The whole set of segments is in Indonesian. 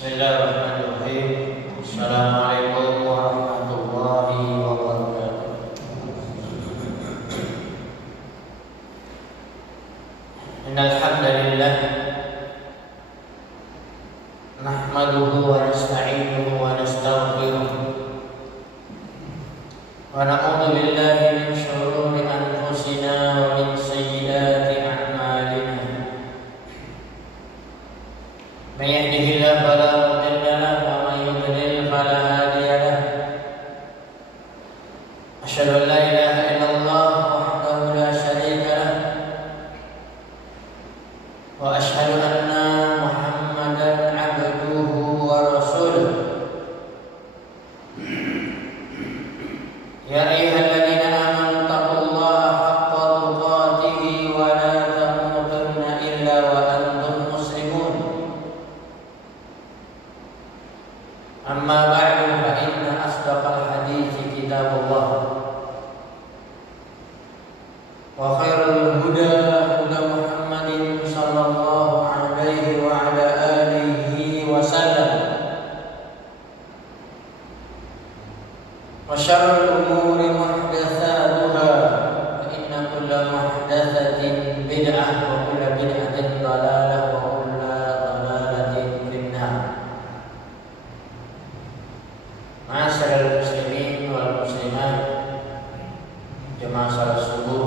Bismillahirrahmanirrahim. Assalamualaikum warahmatullahi wabarakatuh. Innal hamdalillah nahmaduhu wa nasta'inuhu wa nastaghfiruh wa na'udzu billahi min shururi anfusina wa min sayyiati a'malina. May yahdihillahu fala mudilla lahu wa may yudlil fala hadiya lahu. Asyhadu an la ilaha illallah wahdahu la syarika lahu wa asyhadu anna Muhammadan abduhu wa rasuluh. Ya ayyuhalladzina amanu taqullaha haqqa tuqatih wa la tamutunna illa wa antum muslimun. Amma ba'du fa inna asdaqal hadithi kitabullah wa khairul huda huda Muhammadin sallallahu alaihi wa ala alihi wa sallam wa syarrul umuri muhdatsatuha fa inna kulla muhdatsatin bid'ah wa kulla bid'atin dhalalah wa kulla dhalalatin finnar. Ma'asyiral muslimin wal muslimat, jemaah salat subuh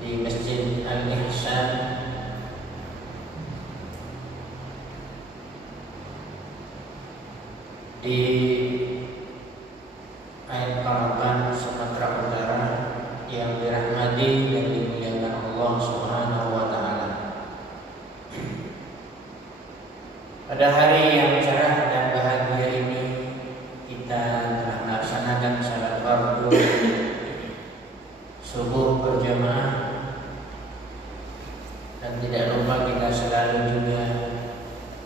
di Masjid Al-Ihsan di Ain Paraban, Sumatera Utara yang dirahmati dan dimuliakan Allah Subhanahu wa taala. Pada hari yang cerah dan bahagia ini kita telah melaksanakan salat fardu subuh berjamaah, dan tidak lupa kita selalu juga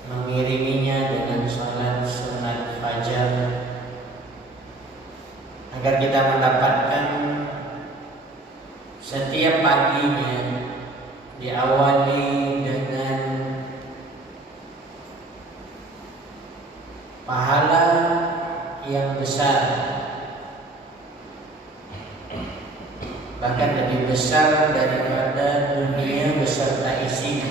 mengiringinya dengan salat sunat fajar agar kita mendapatkan setiap paginya diawali dengan pahala yang besar, bahkan lebih besar daripada dunia beserta isinya.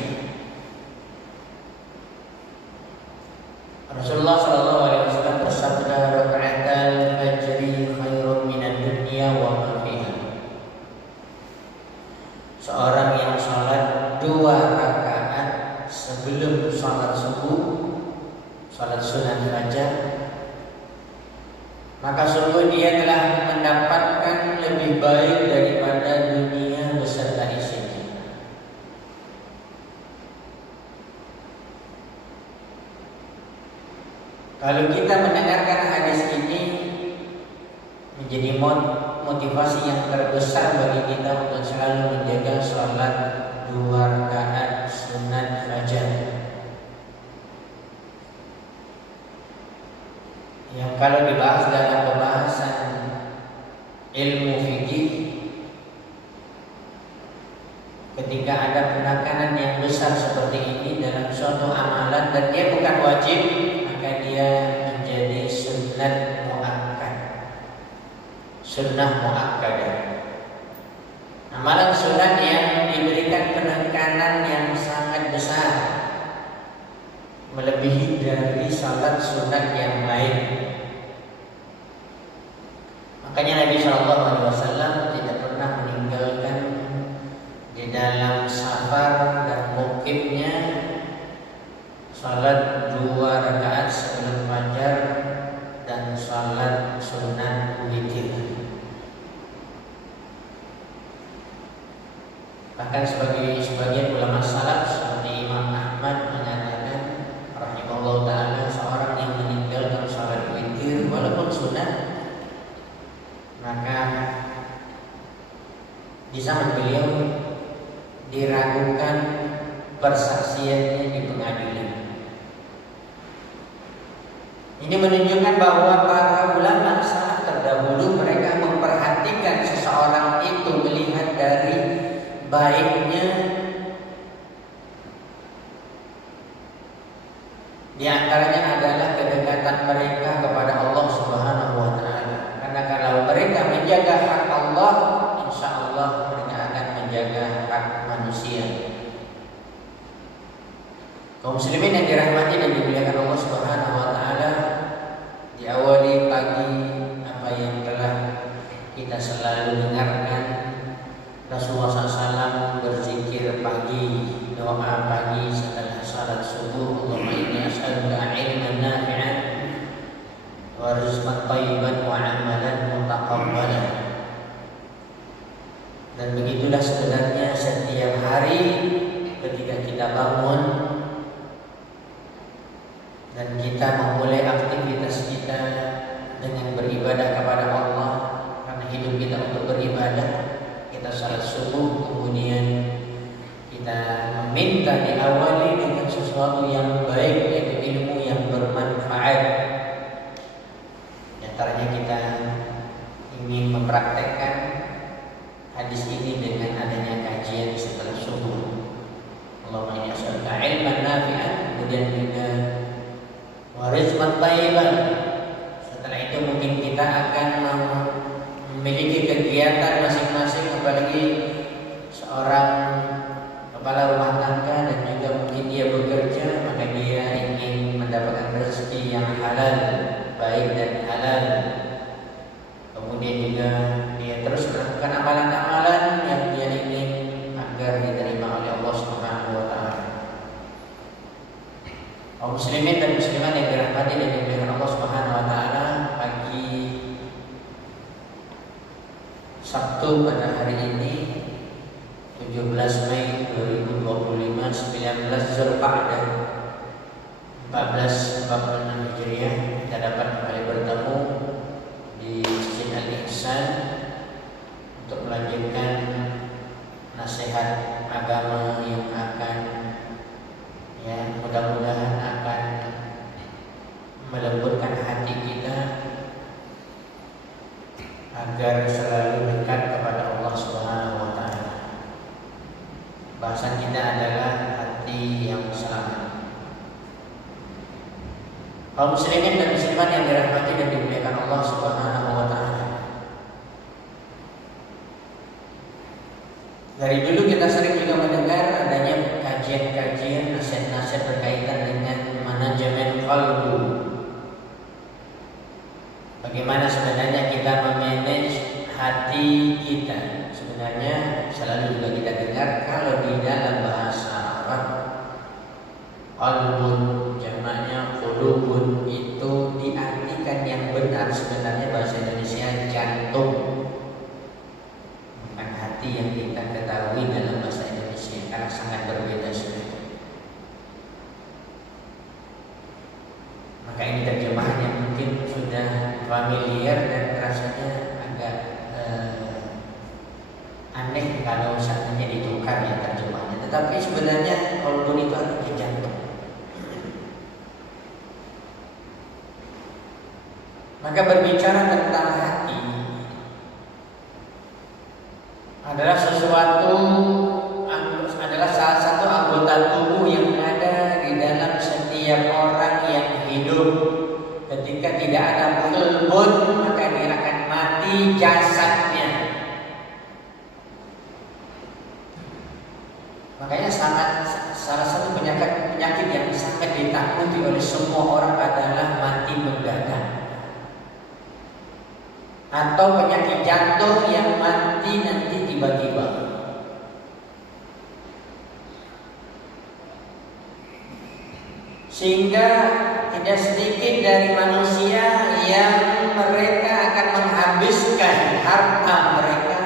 Rasulullah sallallahu alaihi wasallam bersabda, "Raka'atul fajri khairun minad dunya wa ma fiha." Seorang yang salat 2 rakaat sebelum salat subuh, salat sunat fajar, maka sungguh dia telah mendapatkan lebih baik daripada dunia beserta isinya. Kalau kita mendengarkan hadis ini, menjadi motivasi yang terbesar bagi kita untuk selalu menjaga salat 2 rakaat sunat fajar, yang kalau dibahas dalam pembahasan ilmu fikih, ketika ada penekanan yang besar seperti ini dalam suatu amalan dan dia bukan wajib, maka dia menjadi sunnah muakkad. Sunnah muakkadah, amalan sunnah yang diberikan penekanan yang sangat besar, melebihi dari salat sunat yang lain. Makanya Nabi Shallallahu Alaihi Wasallam tidak pernah meninggalkan di dalam safar dan mukimnya salat 2 rakaat sebelum fajar dan salat sunat witir. Bahkan sebagian ulama salaf seperti Imam Ahmad menyatakan rahimahullah ta'ala, seorang yang meninggalkan salat witir walaupun sunat, maka di zaman beliau diragukan persaksiannya di pengadilan. Ini menunjukkan bahwa para ulama salaf terdahulu mereka memperhatikan seseorang itu melihat dari baiknya Di antaranya adalah kedekatan mereka kepada Allah Subhanahu wa taala. Karena kalau mereka menjaga hak Allah, insya Allah mereka akan menjaga hak manusia. Kaum muslimin yang dirahmati dan dimuliakan Allah Subhanahu wa taala, diawali pagi apa yang telah kita selalu dengarkan, Rasulullah SAW berzikir pagi, doa pagi setelah salat subuh, Allahumma inni as'aluka ilman nafi'an wa rizqan thayyiban wa amalan mutaqabbalan. Dan begitulah sebenarnya setiap hari ketika kita bangun dan kita memulai aktivitas kita dengan beribadah kepada Allah, karena hidup kita untuk beribadah. Kita salat subuh, kemudian kita meminta diawali dengan sesuatu yang baik, yaitu ilmu yang bermanfaat. Di antaranya kita ingin mempraktekkan hadis ini dengan adanya kajian setelah subuh. Allahumma inni as'aluka ilman nafi'an, kemudian juga wa rizqan thayyiban. Setelah itu mungkin kita akan memiliki kegiatan masing-masing, apalagi seorang kepala rumah tangga dan juga mungkin dia bekerja, maka dia ingin mendapatkan rezeki yang halal, baik dan halal. Kemudian juga dia terus melakukan amalan-amalan yang dia ingin agar diterima oleh Allah Subhanahu wa taala. Kaum muslimin dan muslimat yang dirahmati dan dimuliakan Allah Subhanahu wa taala, pagi Sabtu pada hari ini 17 Mei 2025, 19 Zulqa'dah 1446 Hijriah, kita dapat kembali bertemu di Masjid Al-Ihsan untuk melanjutkan nasihat agama yang akan mudah-mudahan akan melembutkan hati kita agar selalu dekat kepada Allah Subhanahu wa taala. Bahasan kita adalah hati yang selamat. Kaum muslimin dan muslimat yang dirahmati dan dimuliakan Allah Subhanahu wa taala. Dari dulu kita sering juga mendengar adanya kajian-kajian, nasihat-nasihat berkaitan dengan manajemen qalbu. Bagaimana sebenarnya kita memanage hati kita. Sebenarnya selalu juga kita dengar kalau di dalam bahasa Arab qalbun jamaknya qulubun itu diartikan yang benar sebenarnya bahasa Indonesia jantung. Bukan hati yang kita ketahui dalam bahasa Indonesia, karena sangat berbeda sebenarnya. Maka ini terjemahan yang mungkin sudah familiar dan rasanya agak aneh kalau seandainya ditukar ya terjemahannya. Tetapi sebenarnya qalbun itu artinya jantung. Maka berbicara tentang hati adalah salah satu anggota tubuh yang ada di dalam setiap orang yang hidup. Ketika tidak ada qalbun, maka dia akan mati jasadnya. Makanya salah satu penyakit yang sangat ditakuti oleh semua orang adalah mati mendadak, atau penyakit jantung yang mati nanti tiba-tiba. Sehingga tidak sedikit dari manusia yang mereka akan menghabiskan harta mereka.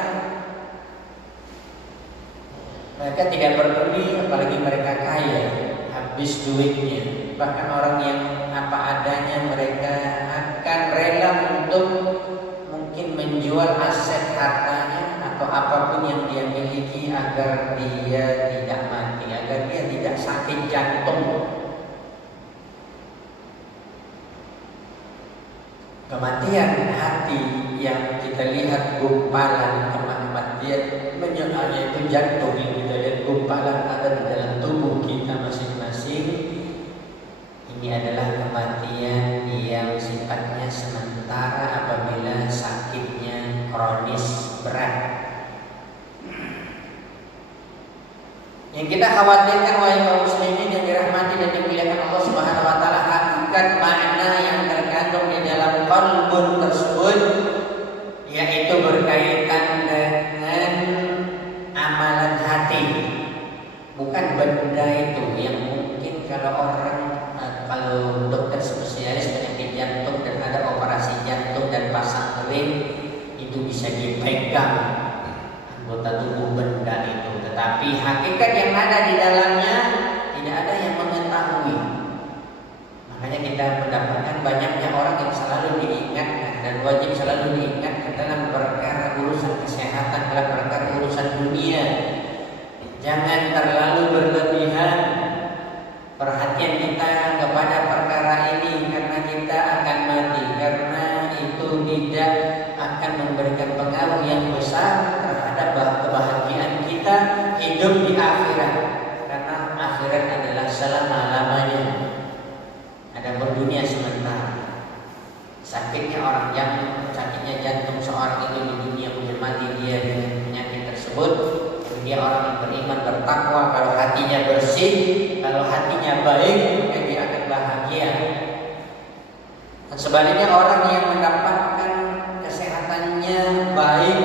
Mereka tidak peduli, apalagi mereka kaya, habis duitnya. Bahkan orang yang apa adanya, mereka akan rela untuk mungkin menjual aset hartanya atau apapun yang dia miliki agar dia tidak mati, agar dia tidak sakit jantung. Kematian hati yang kita lihat gumpalan, kematian menyalahnya itu jantung yang kita lihat gumpalan ada di dalam tubuh kita masing-masing. Ini adalah kematian yang sifatnya sementara apabila sakitnya kronis berat. Yang kita khawatirkan wahai kaum muslimin yang dirahmati dan dimuliakan Allah Subhanahu wa taala, hakikat makna yang terkandung di dalam qalbun tersebut, yaitu berkaitan dengan amalan hati, bukan benda itu yang mungkin kalau dokter spesialis penyakit jantung dan ada operasi jantung dan pasang ring itu bisa dipegang anggota tubuh benda itu, tetapi hakikat yang ada di dalamnya tidak ada yang mengetahui. Makanya kita mendapatkan banyaknya orang yang selalu diingatkan dan wajib selalu diingatkan dalam perkara urusan kesehatan, dalam perkara urusan dunia. Jangan terlalu berlebihan perhatian kita kepada perkara ini, karena kita akan mati, karena itu tidak akan memberikan pengaruh yang besar terhadap kebahagiaan kita hidup di akhirat, karena akhirat adalah selama-lamanya. Ada berdunia sementara. Sakitnya jantung seorang itu di dunia, kemudian mati dia dengan penyakit tersebut. Dia orang yang beriman, bertakwa, kalau hatinya bersih, kalau hatinya baik, maka dia akan bahagia. Dan sebaliknya orang yang mendapatkan kesehatannya baik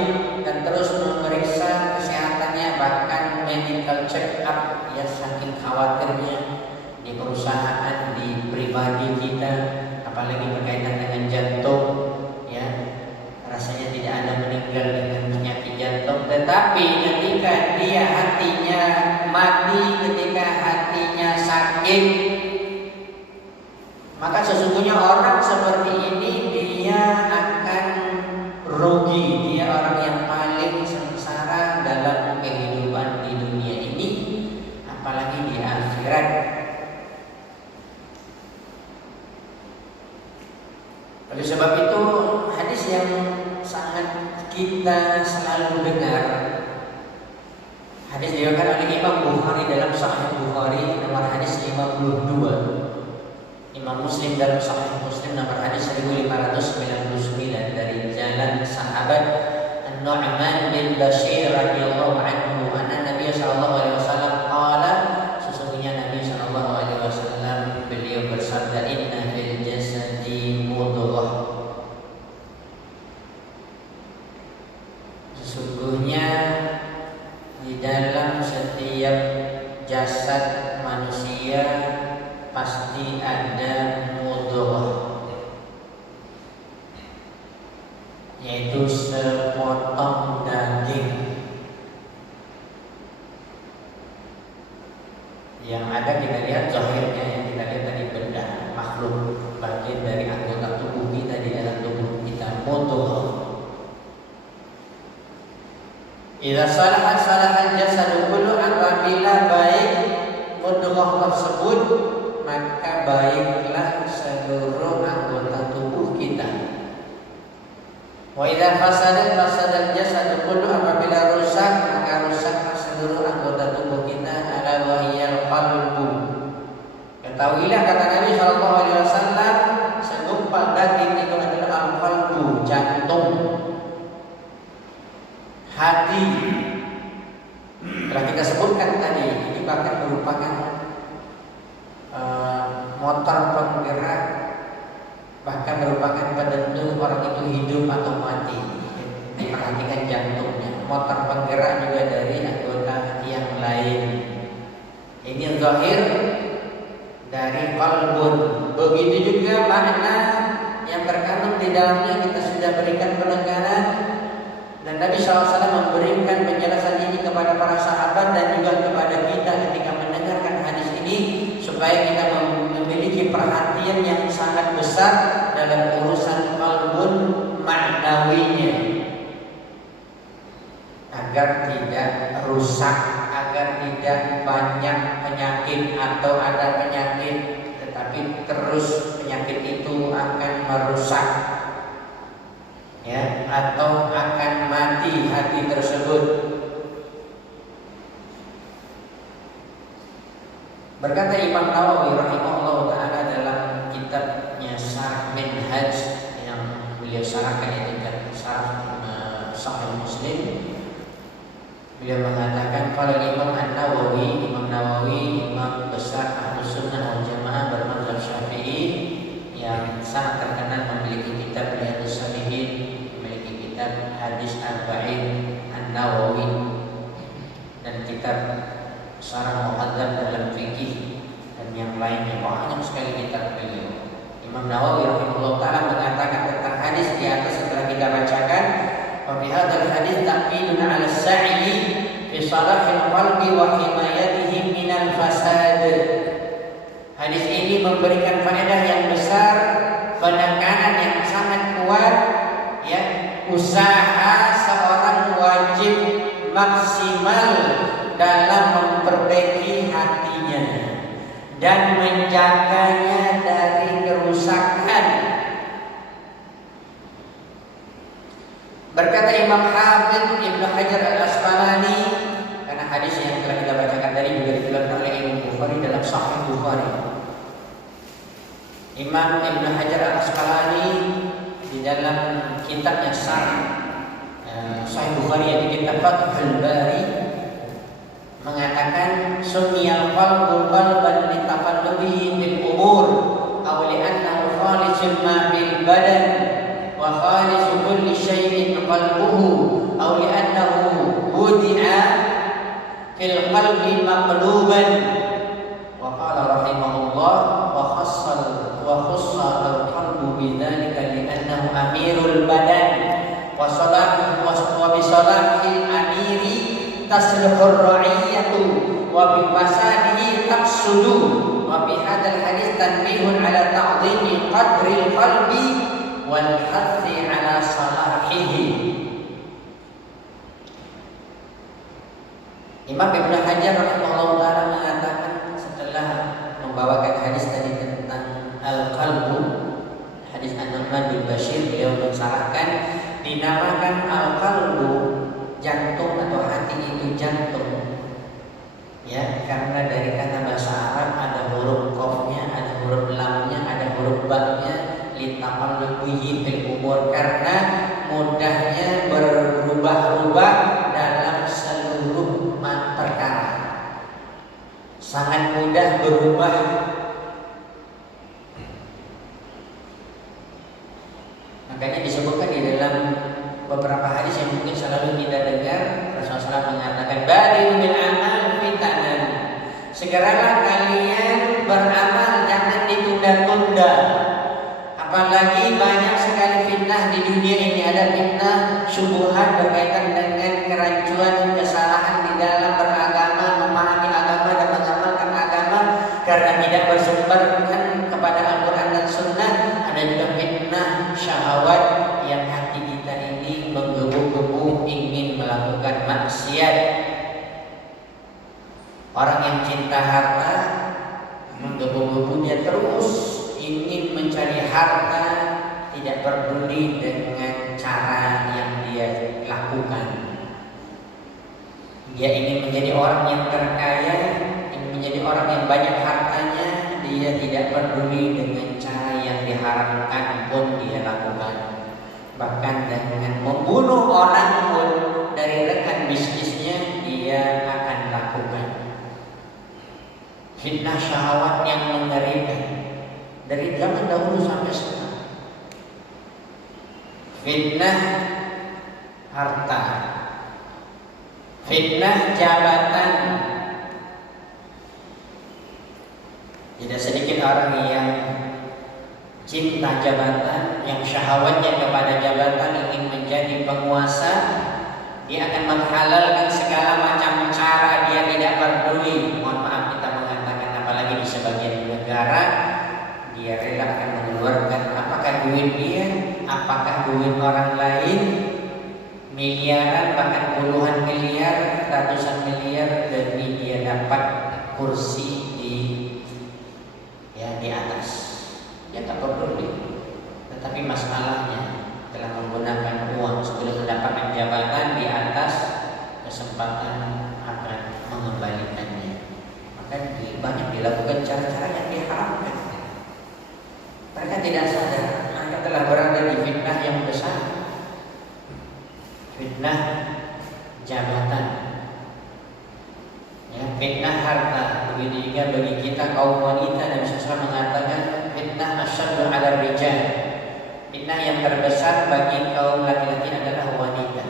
dan terus memeriksa kesehatannya, bahkan medical check up, ya saking khawatirnya di perusahaan, di pribadi kita, apalagi berkaitan dengan jantung, ya rasanya tidak ada meninggal dengan penyakit jantung. Tetapi ketika dia hatinya mati, ketika hatinya sakit, maka sesungguhnya orang seperti ini dia akan rugi. Dia orang yang paling sengsara dalam kehidupan di dunia ini, apalagi di akhirat. Oleh sebab itu, hadis yang sangat kita selalu dengar, hadis diriwayatkan oleh Imam Bukhari dalam Sahih Bukhari nomor hadis 52, Imam Muslim dalam Sahih Muslim nomor hadis 1599 dari jalan sahabat An-Nu'man bin Bashir radhiyallahu anhu, anna Nabi sallallahu alaihi wasallam qala, sesungguhnya Nabi sallallahu alaihi wasallam beliau bersabda, inna fil jasadi mudghah, sesungguhnya di dalam setiap jasad manusia pasti ada mudghah, yaitu sepotong daging. Yang ada kita lihat zahirnya, yang kita lihat tadi benda, makhluk, bagian dari anggota tubuh kita di dalam tubuh kita, mudghah. Idza salahat salahal jasadu kullu, apabila baik mudghah tersebut, maka baiklah seluruh anggota tubuh kita. Wa idza fasadat fasadal jasadu kullu, apabila rusak maka rusaklah seluruh anggota tubuh kita. Ala wahiyal qalbu, ketahuilah kata Nabi sallallahu alaihi wasallam, segumpal daging itu adalah al-qalbu, jantung, hati. Telah kita sebutkan tadi, ini bahkan merupakan motor penggerak, bahkan merupakan penentu orang itu hidup atau mati. Diperhatikan jantungnya, motor penggerak juga dari anggota hati yang lain. Ini zahir dari qalbun. Begitu juga makna yang terkandung di dalamnya kita sudah berikan penekanan, dan Nabi SAW memberikan penjelasan ini kepada para sahabat dan juga kepada kita ketika mendengarkan hadis ini, supaya kita memiliki perhatian yang sangat besar dalam urusan qalbun ma'nawinya, agar tidak rusak, agar tidak banyak penyakit atau ada penyakit tetapi terus penyakit itu akan merusak, ya, atau akan mati hati tersebut. Berkata Imam Nawawi rahimahullah taala dalam kitabnya Syarh Minhaj yang beliau syarahkan itu Syarh Sahih Muslim, beliau mengatakan kalau Imam Nawawi, imam besar Ahlus Sunnah wal Jamaah bermadzhab Syafi'i yang sangat terkenal, memiliki kitab Riyadhus Shalihin, memiliki kitab Hadis Arba'in An-Nawawi dan kitab Syarah Muhadzab dalam fikih dan yang lainnya. Banyak sekali kitab beliau. Imam Nawawi rahimahullah taala mengatakan tentang hadis di atas setelah kita bacakan, wa fi hadzal hadis ta'minun 'ala as-sa'i fi salahil qalbi wa himayatihi minal fasad. Hadis ini memberikan faedah yang besar, penekanan yang sangat kuat, ya, usaha seorang wajib maksimal dalam memperbaiki hatinya dan menjaganya dari kerusakan. Berkata Imam Hafidz Ibnu Hajar Al-Asqalani, karena hadis yang telah kita bacakan tadi juga dikeluarkan oleh Imam Bukhari dalam Sahih Bukhari. Imam Ibnu Hajar Al-Asqalani di dalam kitabnya Sahih Bukhari yang di kitab Fathul Bari mengatakan sunniyal qalbu qalban litaqallubihi bil umur aw li'annahu khalisun ma bil badan wa khalisu kulli syai'in qalbuhu aw li'annahu wudi'a fil qalbi maqluban. Wa qala rahimahullah wa khassa al qalbu bidzalika li'annahu amirul badan wa salahu wa bi salahil amiri tasluhur ra'iyatu wa bi fasadihi tafsudu wa bi hadzal hadis tanbihun ala ta'dhimi qadril qalbi wal hathi ala salahihi. Imam Ibnu Hajar rahimahullah taala mengatakan setelah membawakan hadis tadi tentang al-qalbu, hadis An-Nu'man bin Bashir, beliau mensyarahkan dinamakan al-qalbu, jantung atau hati itu jantung, ya, karena dari kata bahasa Arab ada huruf qafnya, ada huruf lamnya, ada huruf ba-nya, litaqallubihi fil umur, karena mudahnya berubah-ubah dalam seluruh perkara, sangat mudah berubah. Makanya disebutkan di dalam beberapa hadis yang mungkin selalu kita dengar, Rasulullah SAW mengatakan badiru bil amal fitanan, segeralah kalian beramal, jangan ditunda-tunda. Apalagi banyak sekali fitnah di dunia ini. Ada fitnah syubhat berkaitan dengan kerancuan, kesalahan di dalam beragama, memahami agama dan mengamalkan agama karena tidak bersumberkan kepada Al-Quran dan Sunnah. Ada juga fitnah syahwat yang hati kita ini menggebu-gebu ingin melakukan maksiat. Orang yang cinta harta menggebu-gebu, dia terus ingin mencari harta, tidak peduli dengan cara yang dia lakukan. Dia ingin menjadi orang yang terkaya, ingin menjadi orang yang banyak hartanya, dia tidak peduli dengan cara yang diharamkan pun dia lakukan. Bahkan dengan membunuh orang pun dari rekan bisnisnya dia akan lakukan. Fitnah syahwat yang mengerikan dari zaman dahulu sampai sekarang. Fitnah harta, fitnah jabatan. Tidak sedikit orang yang cinta jabatan, yang syahwatnya kepada jabatan, ingin menjadi penguasa. Dia akan menghalalkan segala macam cara, dia tidak peduli. Mohon maaf kita mengatakan, apalagi di sebagian negara, dia rela akan mengeluarkan apakah duit dia, apakah duit orang lain, miliaran bahkan puluhan miliar, ratusan miliar, demi dia dapat kursi di atas. Dia tak peduli. Tetapi masalahnya telah menggunakan uang sebelum mendapatkan jabatan di atas, kesempatan akan mengembalikannya. Maka banyak dilakukan mereka tidak sadar mereka telah berada di fitnah yang besar, fitnah jabatan, ya, fitnah harta. Begitu juga bagi kita kaum wanita, dan Rasulullah mengatakan fitnah asyaddu 'ala rijal, fitnah yang terbesar bagi kaum laki-laki adalah wanita.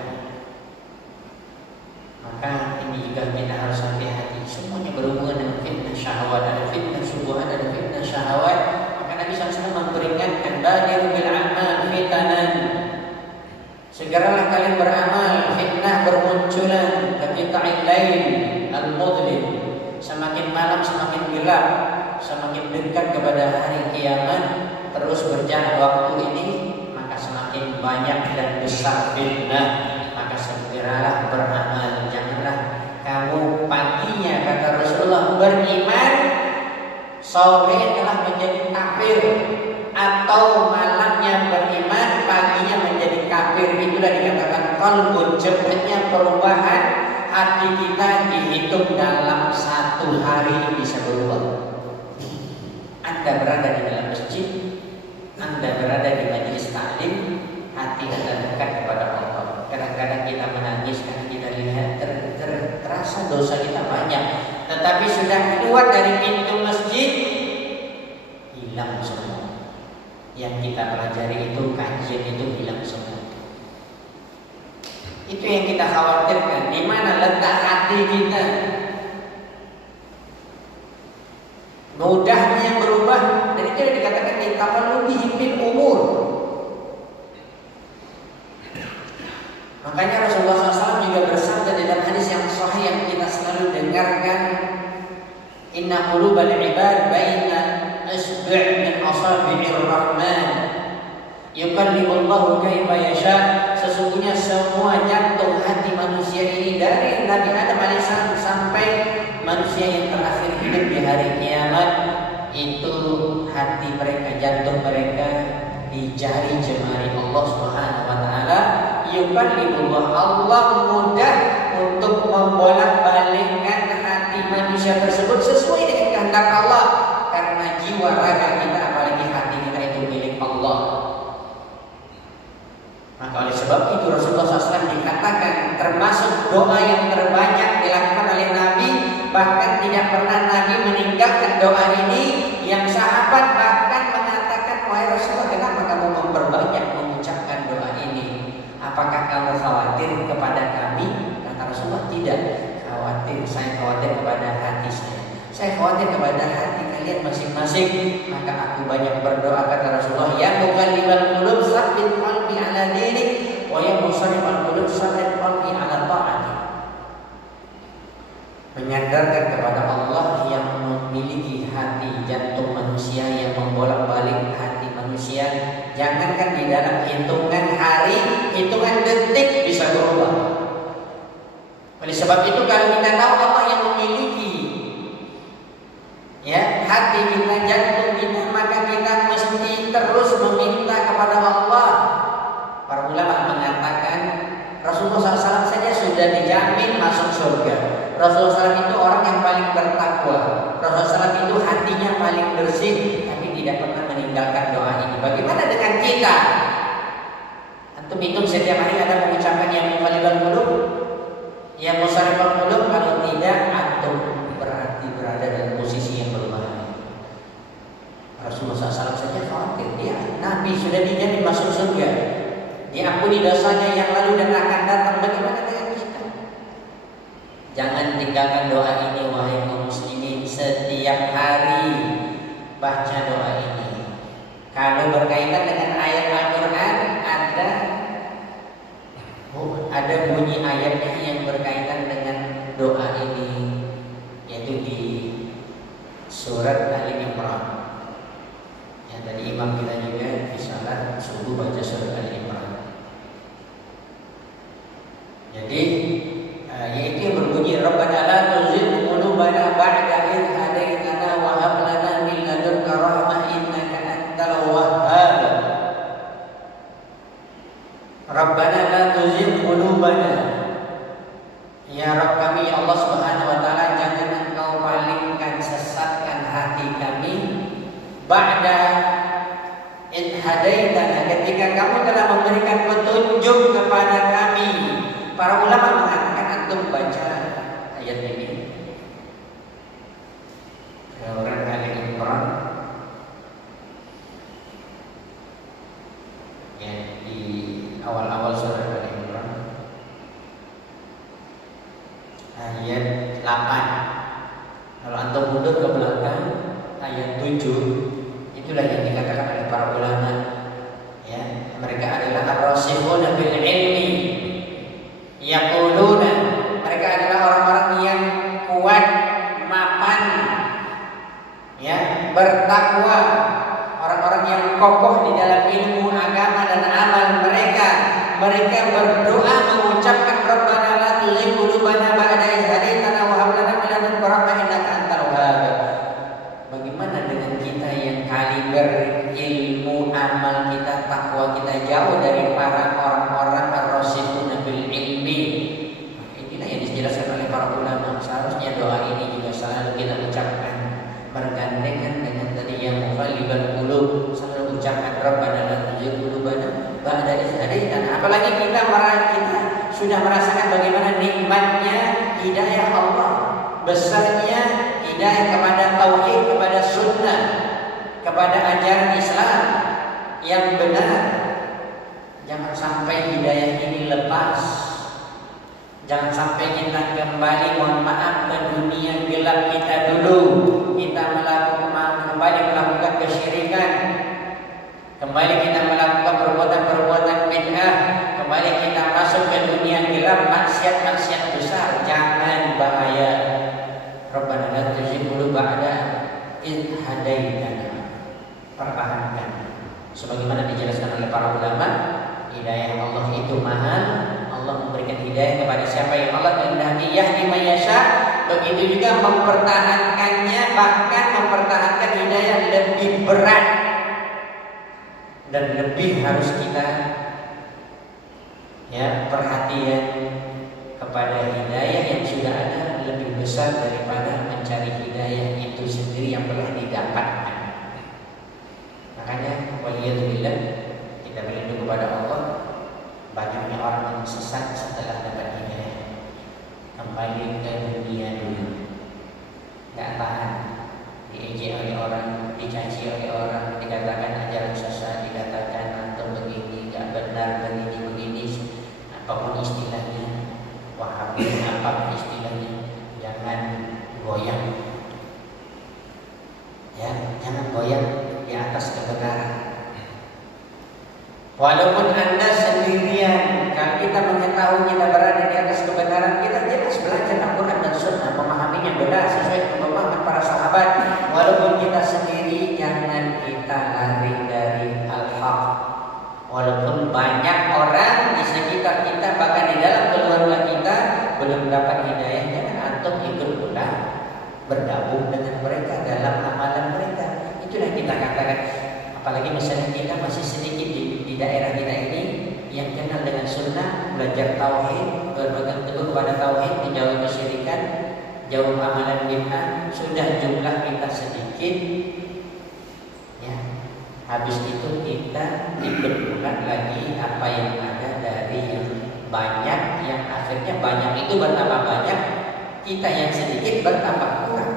Maka ini juga kita harus hati-hati. Semuanya berhubungan dengan fitnah syahwat. Ada fitnah syubhat, ada fitnah syahwat. Maka Nabi SAW memperingatkan, badir bil amal fitanan, segeralah kalian beramal, fitnah bermunculan. Kaqita'il lail al-mudlim, semakin malam semakin gelap, semakin dekat kepada hari kiamat, terus berjalan waktu ini, maka semakin banyak dan besar fitnah. Maka segeralah beramal. Janganlah kamu paginya, kata Rasulullah, beriman, sore telah menjadi kafir, atau malamnya beriman, paginya menjadi kafir. Itulah dikatakan qalbun, cepatnya perubahan hati kita dihitung dalam 1 hari bisa berubah. Anda berada di dalam masjid, Anda berada di majelis taklim, hati Anda dekat kepada Allah. Kadang-kadang kita menangis karena kita lihat terasa dosa kita banyak, tetapi sudah keluar dari pintu masjid, hilang semua. Yang kita pelajari itu, kajian itu hilang semua. Itu yang kita khawatirkan. Di mana letak hati kita? Mudahnya berubah. Dan itu yang dikatakan di taqallubihi fil umur. Makanya Rasulullah SAW juga bersabda dalam hadis yang sahih yang kita selalu dengarkan, inna qulubal ibad baina asbi' min asabi'ir rahman yuqallibullahu kaifa yasha. Sesungguhnya semua jantung hati manusia ini, dari Nabi Adam alaihissalam sampai manusia yang terakhir hidup di hari kiamat, itu hati mereka, jantung mereka di jari jemari Allah Subhanahu wa taala. Yuqallibullah, Allah mudah untuk membolak-balikkan hati manusia tersebut sesuai dengan kehendak Allah, karena jiwa raga kita, apalagi hati kita, itu milik Allah. Maka oleh sebab itu Rasulullah SAW dikatakan termasuk doa yang terbanyak dilakukan oleh Nabi, bahkan tidak pernah Nabi meninggalkan doa ini. Yang sahabat bahkan mengatakan, wahai Rasulullah, kenapa kamu memperbanyak mengucapkan doa ini? Apakah kamu khawatir kepada kami? Kata Rasulullah, tidak khawatir. Saya khawatir kepada hati saya. Saya khawatir kepada hati kalian masing-masing. Maka aku banyak berdoa, kata Rasulullah, ya muqallibal qulub tsabbit qalbi ala dinik, wa ya musarrifal qulub sarrif qalbi ala ta'atik. Menyadarkan kepada Allah yang memiliki hati, jantung manusia, yang membolak-balik hati manusia. Jangankan di dalam hitungan hari, hitungan detik bisa berubah. Oleh sebab itu kalau kita tahu Allah yang memiliki, ya, hati kita, jantung kita, maka kita mesti terus meminta kepada Allah. Para ulama mengatakan Rasulullah SAW saja sudah dijamin masuk surga. Rasulullah SAW itu orang yang paling bertakwa. Rasulullah SAW itu hatinya paling bersih, tapi tidak pernah meninggalkan doa ini. Bagaimana dengan kita? Antum hitung setiap hari ada mengucapkan yang muqallibal qulub, yang musarrifal qulub. Kalau tidak, antum berarti berada dalam posisi yang berbahaya. Rasulullah SAW saja khawatir. Dia Nabi sudah dijamin masuk surga, diampuni dosanya yang lalu dan akan datang. Bagaimana dengan kita? Jangan tinggalkan doa ini, wahai kaum muslimin. Setiap hari baca doa ini. Kalau berkaitan dengan ayat Al-Quran, ada bunyi ayatnya yang berkaitan dengan doa ini, yaitu di surat Ali Imran. Ya, tadi imam kita juga di salat subuh baca surat Ali Imran. Jadi yaitu yang berbunyi, Rabbana la tuzigh qulubana ba'da idh hadaitana wa hab lana min ladunka rahmah innaka antal wahhab. Rabbana la tuzigh qulubana, Kalau antum mundur ke belakang ayat 7, itulah yang dikatakan oleh para ulama. Ya, mereka adalah ar-rasikhuna bil ilmi. Yaquluna, mereka adalah orang-orang yang kuat, mapan, ya, bertakwa, orang-orang yang kokoh di dalam ilmu agama dan amal mereka. Mereka berdoa mengucapkan Rabbana la tuzigh qulubana ba'da idh hadaytana wa hab lana min ladunka rahmah innaka antal wahhab. Bagaimana dengan kita yang kaliber ilmu amal kita, takwa kita jauh dari para orang-orang ar-rasikhuna bil ilmi? Inilah yang dijelaskan oleh para ulama. Seharusnya doa ini juga selalu kita ucapkan bergandengan dengan tadi yang muqallibal qulub, selalu ucapkan Rabbana la tuzigh qulubana ba'da idh hadaytana. Apalagi kita sudah merasakan bagaimana nikmatnya hidayah Allah, besarnya hidayah kepada tauhid, kepada sunnah, kepada ajaran Islam yang benar. Jangan sampai hidayah ini lepas. Jangan sampai kita kembali, mohon maaf, ke dunia gelap kita dulu. Kita kembali melakukan kesyirikan, kembali kita melakukan perbuatan-perbuatan bid'ah, kembali kita masuk ke dunia gelap, maksiat-maksiat besar. Jangan, bahaya. Rabbana la tuzigh qulubana ba'da idh hadaytana. Pertahankan. Sebagaimana dijelaskan oleh para ulama, hidayah Allah itu mahal. Allah memberikan hidayah kepada siapa yang Allah kehendaki, yahdi may yasha. Begitu juga mempertahankannya, bahkan mempertahankan hidayah lebih berat dan lebih harus kita perhatian kepada hidayah yang sudah ada, lebih besar daripada mencari hidayah itu sendiri yang telah didapatkan. Makanya waliyadzubillah, kita berlindung kepada Allah. Banyaknya orang yang sesat setelah dapat hidayah, kembali ke dunia dulu, nggak tahan, diejek oleh orang, dicaci oleh orang, dikatakan ajaran sesat, dikatakan antum begini, nggak benar, begini, apapun istilahnya, Wahabi, apapun istilahnya, jangan goyang, ya, jangan goyang di atas kebenaran. Walaupun Anda sendirian, kalau kita mengetahui kita berada di atas kebenaran, kita jelas belajar Al-Quran dan Sunnah, memahaminya benar sesuai dengan pemahaman para sahabat. Walaupun kita sendiri, jangan kita lari dari al-haq. Walaupun banyak orang di sekitar kita, bahkan di dalam keluarga kita belum dapat hidayah, jangan antum ikut pula bergabung dengan mereka dalam amalan mereka. Itulah kita katakan. Apalagi misalnya kita masih sedikit di daerah kita ini yang kenal dengan sunnah, belajar tauhid, berpegang teguh kepada tauhid, menjauhi kesyirikan, jauh amalan bid'ah. Sudah jumlah kita sedikit, ya. Habis itu kita ikut pula lagi apa yang ada dari yang banyak, yang akhirnya banyak itu bertambah banyak, kita yang sedikit bertambah kurang.